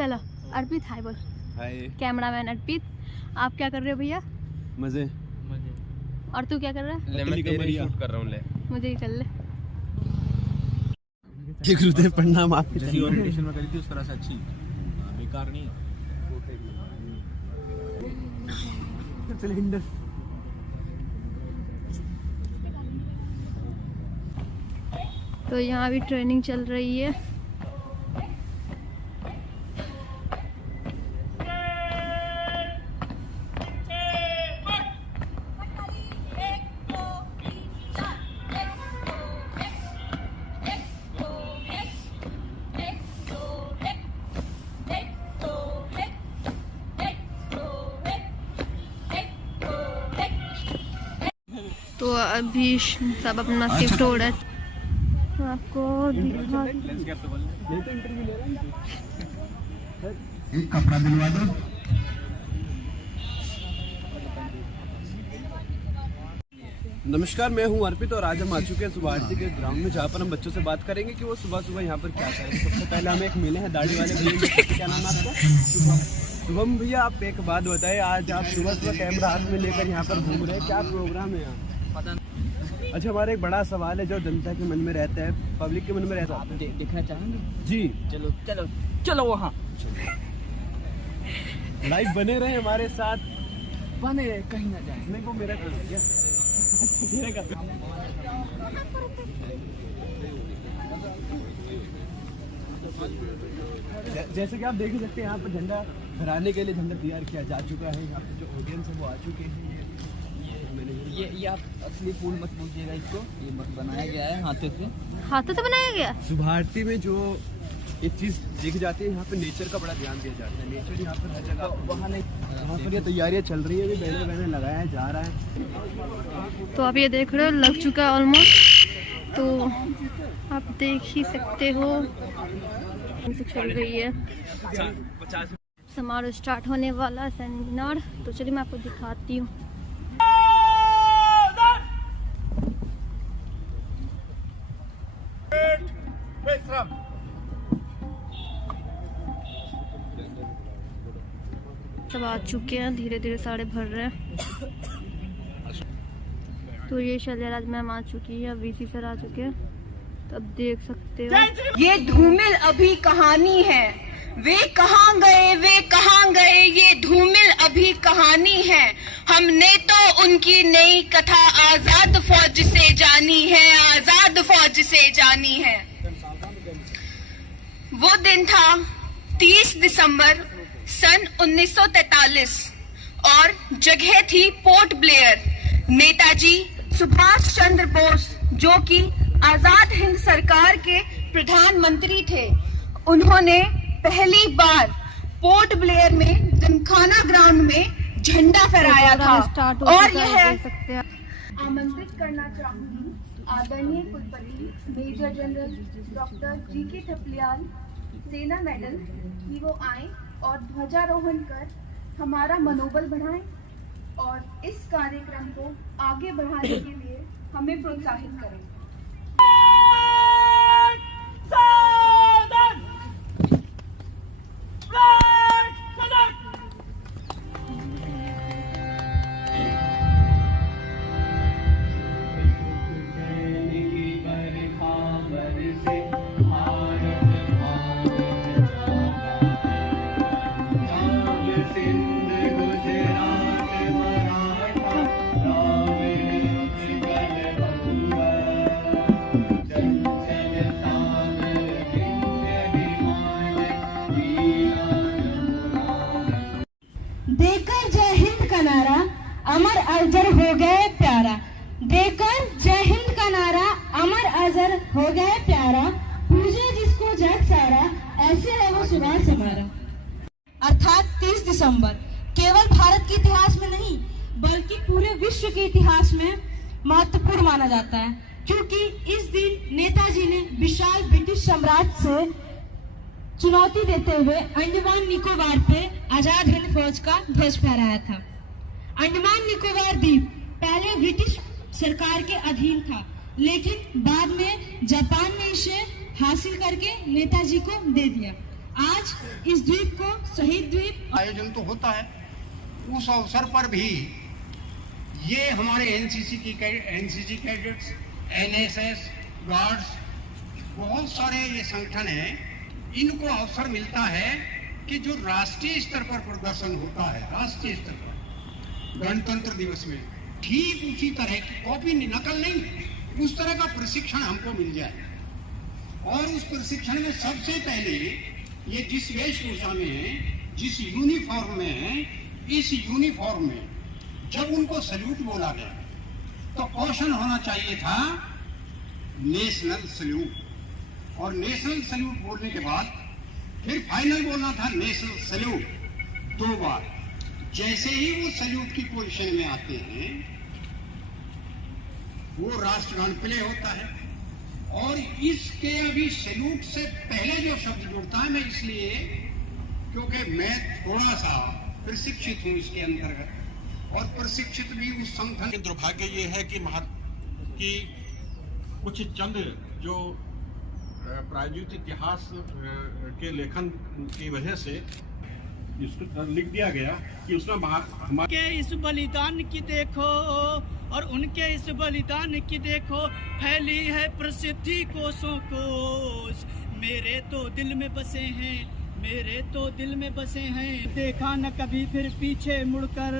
चलो अर्पित हाय बोल। हाय। कैमरामैन अर्पित, आप क्या कर रहे हो भैया? मजे। और तू क्या कर रहा है? मैं तेरे शूट कर रहा हूँ। ले मुझे ही कर ले। ये गुरुदेव प्रणाम। आप जैसी ओरिएंटेशन में करी थी उस तरह से अच्छी, बेकार नहीं है। सिलेंडर तो यहाँ भी ट्रेनिंग चल रही है। तो अभी सब अपना शिफ्ट हो रहा है। तो आपको दिखा एक कपड़ा दिलवा दो। नमस्कार, मैं हूं अर्पित और आज हम आ चुके हैं सुबह आरती के ग्राउंड में, जहां पर हम बच्चों से बात करेंगे कि वो सुबह सुबह यहाँ पर क्या करेंगे। सबसे पहले हमें एक मिले हैं दाढ़ी वाले भैया। क्या नाम है आपका? शुभम भैया, आप एक बात बताइए, आज आप सुबह सुबह कैमरा हाथ में लेकर यहाँ पर घूम रहे हैं, क्या प्रोग्राम है यहाँ? अच्छा, हमारा एक बड़ा सवाल है जो जनता के मन में रहता है, पब्लिक के मन में रहता है। आप देखना चाहेंगे? जी चलो चलो चलो वहाँ लाइव बने रहे हमारे साथ। बने कहीं ना जाए। नहीं, वो मेरा काम है क्या? मेरा काम। जैसे कि आप देख ही सकते हैं, यहाँ पर झंडा फहराने के लिए झंडा तैयार किया जा चुका है। यहाँ पर जो ऑडियंस है वो आ चुके हैं। ये आप असली फूल मत पूछिएगा, इसको ये बनाया गया है हाथों से। हाथों से बनाया गया? सुबह आरती में जो एक चीज देखी जाती है, यहाँ पे नेचर का बड़ा ध्यान दिया जाता है। नेचर यहाँ पर हर जगह वहाँ नहीं, वहाँ पर ये तैयारियाँ चल रही है, अभी बैनर वैनर लगाया जा रहा है। तो आप ये देख रहे हो, लग चुका है ऑलमोस्ट। तो आप देख ही सकते हो चल रही है। समारोह स्टार्ट होने वाला है, सेमिनार। तो चलिए मैं आपको दिखाती हूँ। सब आ चुके हैं, धीरे धीरे सारे भर रहे हैं। तो ये शैलराज मैम आ चुकी है, वीसी सर आ चुके हैं। तो अब देख सकते हो ये धूमिल अभी कहानी है, वे कहाँ गए, वे कहाँ गए, ये धूमिल अभी कहानी है। हमने तो उनकी नई कथा आजाद फौज से जानी है, आजाद फौज से जानी है। वो दिन था 30 दिसंबर सन 1943 और जगह थी पोर्ट ब्लेयर। नेताजी सुभाष चंद्र बोस, जो कि आजाद हिंद सरकार के प्रधानमंत्री थे, उन्होंने पहली बार पोर्ट ब्लेयर में जिमखाना ग्राउंड में झंडा फहराया था। और यह आमंत्रित करना चाहूंगी आदरणीय कुलपति major general doctor GK. Thapliyal, Sena medal, कि वो आए और ध्वजारोहण कर हमारा मनोबल बढ़ाएं और इस कार्यक्रम को आगे बढ़ाने के लिए हमें प्रोत्साहित करें। देकर जय हिंद का नारा अमर अजर हो गए प्यारा, देकर जय हिंद का नारा अमर अजर हो गए प्यारा, पूजे जिसको जग सारा, ऐसे है वो सुभाष हमारा। अर्थात 30 दिसंबर केवल भारत के इतिहास में नहीं बल्कि पूरे विश्व के इतिहास में महत्वपूर्ण माना जाता है, क्योंकि इस दिन नेताजी ने विशाल ब्रिटिश साम्राज्य से चुनौती देते हुए अंडमान निकोबार पे आजाद हिंद फौज का ध्वज फहराया था। अंडमान निकोबार द्वीप पहले ब्रिटिश सरकार के अधीन था, लेकिन बाद में जापान ने इसे हासिल करके नेताजी को दे दिया। आज इस द्वीप को शहीद द्वीप आयोजन तो होता है, उस अवसर पर भी ये हमारे एनसीसी कैडेट्स, एनएसएस, गार्ड्स, बहुत सारे ये संगठन हैं, इनको अवसर मिलता है कि जो राष्ट्रीय स्तर पर प्रदर्शन होता है, राष्ट्रीय स्तर पर गणतंत्र दिवस में, ठीक उसी तरह की कॉपी नकल नहीं, उस तरह का प्रशिक्षण हमको मिल जाए। और उस प्रशिक्षण में सबसे पहले ये जिस वेशभूषा में है, जिस यूनिफॉर्म में है, इस यूनिफॉर्म में जब उनको सल्यूट बोला गया तो क्वेश्चन होना चाहिए था नेशनल सल्यूट, और नेशनल सल्यूट बोलने के बाद फिर फाइनल बोलना था नेशनल सल्यूट 2 बार। जैसे ही वो सल्यूट की पोजीशन में आते हैं वो राष्ट्रगान प्ले होता है। और इसके अभी सल्यूट से पहले जो शब्द जुड़ता है, मैं इसलिए क्योंकि मैं थोड़ा सा प्रशिक्षित हूं इसके अंतर्गत, और प्रशिक्षित भी उस संगठन। दुर्भाग्य ये है कि कुछ चंद जो प्रायोजित इतिहास के लेखन की वजह से इसको लिख दिया गया कि उसमें के इस बलिदान की देखो और उनके इस बलिदान की देखो, फैली है प्रसिद्धि कोसों कोस। मेरे तो दिल में बसे हैं, मेरे तो दिल में बसे हैं, देखा न कभी फिर पीछे मुड़कर।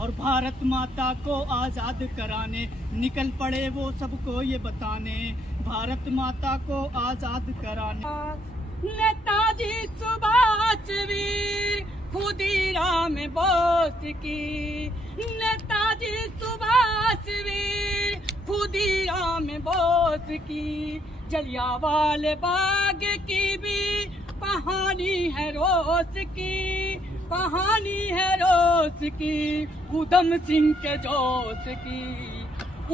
और भारत माता को आजाद कराने निकल पड़े वो सबको ये बताने, भारत माता को आजाद कराने। नेताजी सुभाष वीर खुदीराम बोस की, नेताजी सुभाष वीर खुदीराम बोस की, जलियांवाला बाग की भी कहानी है रोज की, कहानी है रोज की, उधम सिंह के जोश की,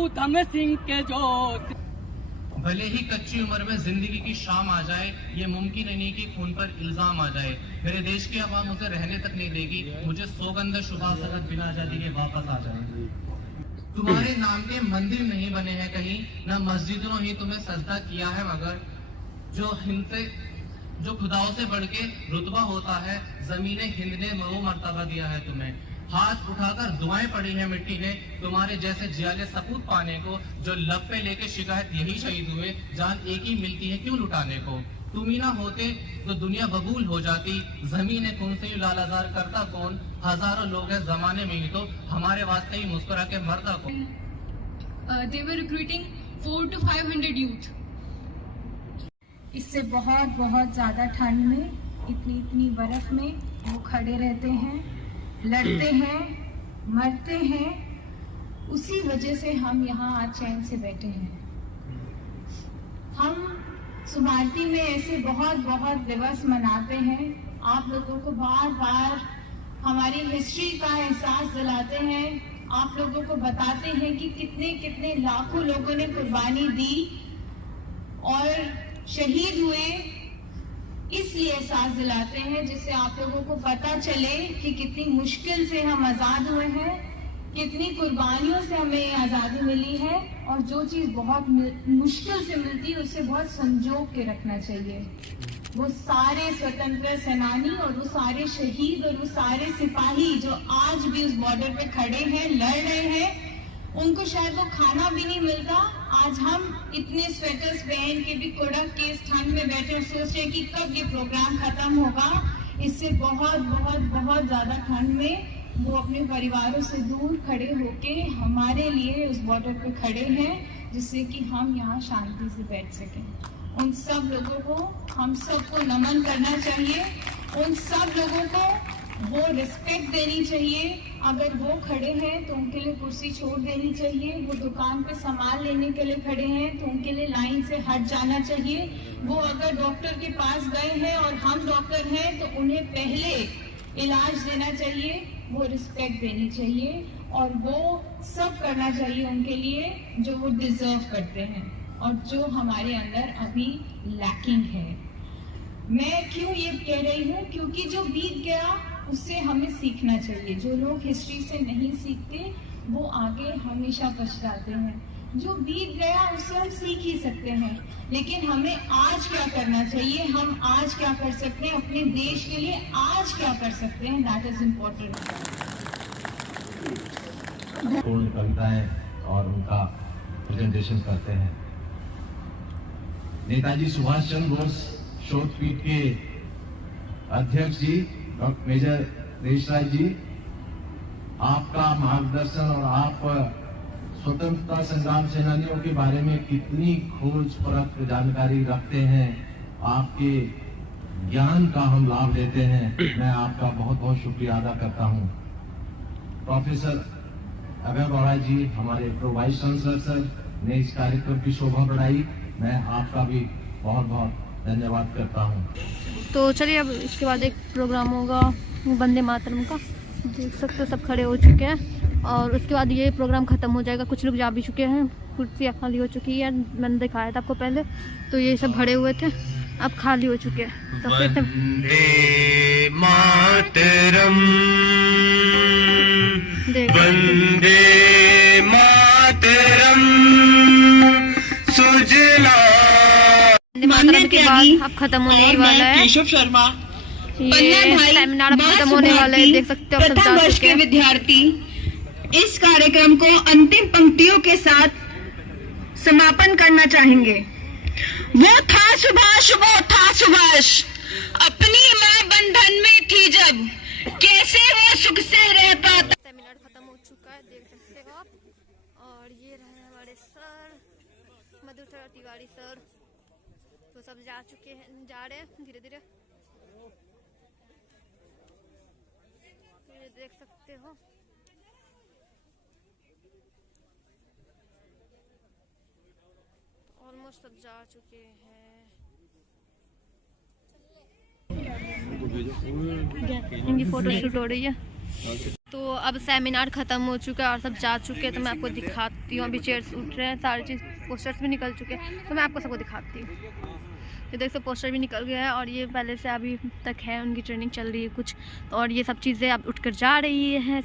उधम सिंह के जोश। भले ही कच्ची उम्र में जिंदगी की शाम आ जाए, ये मुमकिन नहीं कि खून पर इल्जाम आ जाए। मेरे देश की आवाम मुझे रहने तक नहीं देगी, मुझे सौगंध शुभा सगत बिना आजादी के वापस आ जाए। तुम्हारे नाम के मंदिर नहीं बने हैं कहीं, न मस्जिदों ही तुम्हें सजदा किया है, मगर जो खुदाओं से बढ़ के रुतबा होता है, जमीने हिंद ने वो मर्तबा दिया है तुम्हें। हाथ उठाकर दुआएं पड़ी है मिट्टी ने तुम्हारे जैसे जियाले सपूत पाने को, जो लब पे लेके शिकायत यही शहीद हुए, जान एक ही मिलती है क्यों लुटाने को। तुम ही ना होते तो दुनिया बबूल हो जाती, जमीन खून से ही लालाजार करता कौन, हजारों लोग हैं जमाने में ही तो हमारे वास्ते ही मुस्कुरा के मरता कौन। They were recruiting 400 to 500 youth. इससे बहुत ज़्यादा ठंड में, इतनी बर्फ में वो खड़े रहते हैं, लड़ते हैं, मरते हैं। उसी वजह से हम यहाँ आज चैन से बैठे हैं। हम सुमारती में ऐसे बहुत दिवस मनाते हैं, आप लोगों को बार हमारी हिस्ट्री का एहसास दिलाते हैं, आप लोगों को बताते हैं कि कितने लाखों लोगों ने कुर्बानी दी और शहीद हुए, इसलिए एहसास दिलाते हैं जिससे आप लोगों को पता चले कि कितनी मुश्किल से हम आज़ाद हुए हैं, कितनी कुर्बानियों से हमें आज़ादी मिली है, और जो चीज़ बहुत मुश्किल से मिलती है उसे बहुत संजो के रखना चाहिए। वो सारे स्वतंत्रता सेनानी और वो सारे शहीद और वो सारे सिपाही जो आज भी उस बॉर्डर पे खड़े हैं, लड़ रहे हैं, उनको शायद वो खाना भी नहीं मिलता। आज हम इतने स्वेटर्स पहन के भी कड़क के इस ठंड में बैठे और सोच रहे हैं कि कब ये प्रोग्राम खत्म होगा। इससे बहुत ज्यादा ठंड में वो अपने परिवारों से दूर खड़े होके हमारे लिए उस बॉर्डर पे खड़े हैं, जिससे कि हम यहाँ शांति से बैठ सकें। उन सब लोगों को हम सबको नमन करना चाहिए, उन सब लोगों को वो रिस्पेक्ट देनी चाहिए। अगर वो खड़े हैं तो उनके लिए कुर्सी छोड़ देनी चाहिए, वो दुकान पे सामान लेने के लिए खड़े हैं तो उनके लिए लाइन से हट जाना चाहिए। वो अगर डॉक्टर के पास गए हैं और हम डॉक्टर हैं तो उन्हें पहले इलाज देना चाहिए, वो रिस्पेक्ट देनी चाहिए और वो सब करना चाहिए उनके लिए जो वो डिजर्व करते हैं और जो हमारे अंदर अभी लैकिंग है। मैं क्यों ये कह रही हूँ, क्योंकि जो बीत गया उससे हमें सीखना चाहिए। जो लोग हिस्ट्री से नहीं सीखते वो आगे हमेशा पछताते हैं। जो बीत गया उससे हम सीख ही सकते हैं, लेकिन हमें आज क्या करना चाहिए, हम आज क्या कर सकते हैं अपने देश के लिए, आज क्या कर सकते हैं, दैट इज इम्पोर्टेंट। पूर्ण कविताएं और उनका प्रेजेंटेशन करते हैं। नेताजी सुभाष चंद्र बोस शोध पीठ के अध्यक्ष जी डॉक्टर मेजर देशराज जी, आपका मार्गदर्शन और आप स्वतंत्रता संग्राम सेनानियों के बारे में कितनी खोज परख जानकारी रखते हैं, आपके ज्ञान का हम लाभ लेते हैं। मैं आपका बहुत बहुत शुक्रिया अदा करता हूं। प्रोफेसर अभय गौड़ा जी, हमारे प्रो वाइस चांसलर सर ने इस कार्यक्रम की शोभा बढ़ाई, मैं आपका भी बहुत बहुत धन्यवाद करता हूं। तो चलिए अब इसके बाद एक प्रोग्राम होगा वंदे मातरम का, देख सकते हो सब खड़े हो चुके हैं और उसके बाद ये प्रोग्राम ख़त्म हो जाएगा। कुछ लोग जा भी चुके हैं, कुर्सियाँ खाली हो चुकी है, मैंने दिखाया था आपको पहले, तो ये सब भरे हुए थे, अब खाली हो चुके हैं। तो फिर वंदे मातरम, वंदे मातरम, सुजला। वंदे मातरम के बाद अब खत्म होने वाला है केशव शर्मा, ये सेमिनार अब खत्म होने वाला है, देख सकते हो सब प्रथम जा वर्ष चुके के हैं। विद्यार्थी इस कार्यक्रम को अंतिम पंक्तियों के साथ समापन करना चाहेंगे। वो था सुभाष, वो था सुभाष, अपनी मां बंधन में थी जब, कैसे वो सुख से रह पाता। सेमिनार खत्म हो चुका है, देख सकते हो आप, और ये रहे हमारे सर मधुर तिवारी सर, तो सब जा चुके हैं, जा रहे हैं धीरे धीरे, ये देख सकते हो। ऑलमोस्ट सब जा चुके हैं, इनकी फोटो शूट हो रही है। तो अब सेमिनार ख़त्म हो चुका है और सब जा चुके हैं, तो मैं आपको दिखाती हूँ। अभी चेयर्स उठ रहे हैं, सारी चीज़ पोस्टर्स भी निकल चुके हैं, तो मैं आपको सबको दिखाती हूँ। ये देख सकते पोस्टर भी निकल गया है और ये पहले से अभी तक है, उनकी ट्रेनिंग चल रही है कुछ, और ये सब चीज़ें अब उठकर जा रही हैं।